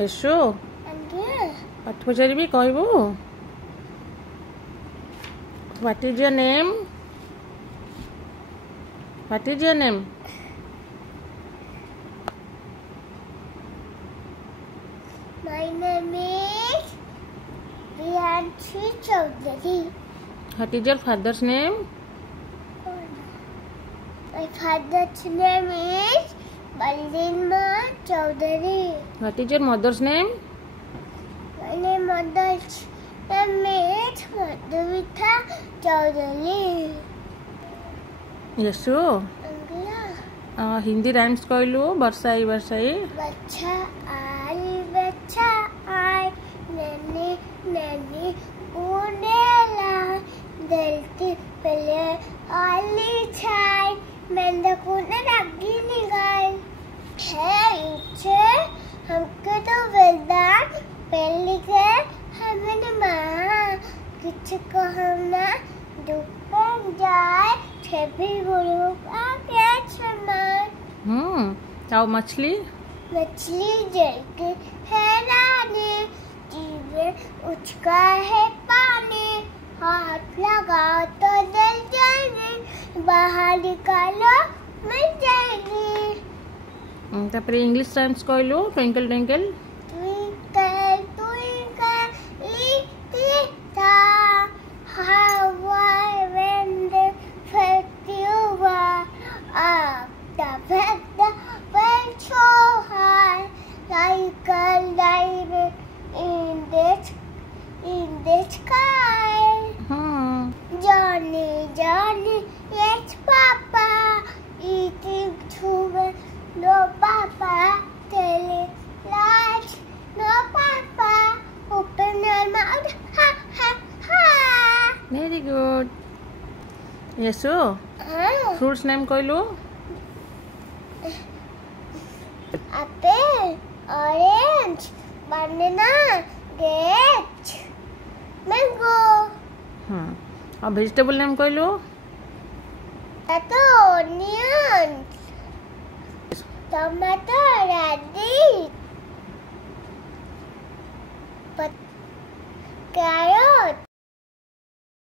यशु पाठ पचारि कहबू what is your name what is your name My name is Priyanshi Chaudhary. What is your father's name My father's name is Balima Chaudhary. What is your mother's name My mother's name is Madhuvita Chaudhary. Yashu Hindi rhymes कहलु बरसाई बरसाई बच्चा आई नैनी नैनी उड़ेला दलती पहले आली छाई मैंने कुने लगी निगाल है इच्छे हमको तो वरदान पहले के हमें माँ किसी को हमना दुपहर जाए छबी गुरु का क्या समान आओ मछली जल है रानी जीवन उसका है पानी हाथ लगाओ तो जल जाएगी बाहर निकालो मिल जाएगी तापर इंग्लिश राइम्स कहलु twinkle twinkle Twinkle twinkle little star how I wonder first you were up the feather went so high like a diamond in the sky. Johnny, Johnny, yes, Papa. Eating sugar, no, Papa. Telling lies, no, Papa. Open your mouth, ha, ha, ha. Very good Yashu fruits name कहलु Apple, orange, banana, grapes, mango. और vegetable name कहलु Potato, onion, tomato, radish.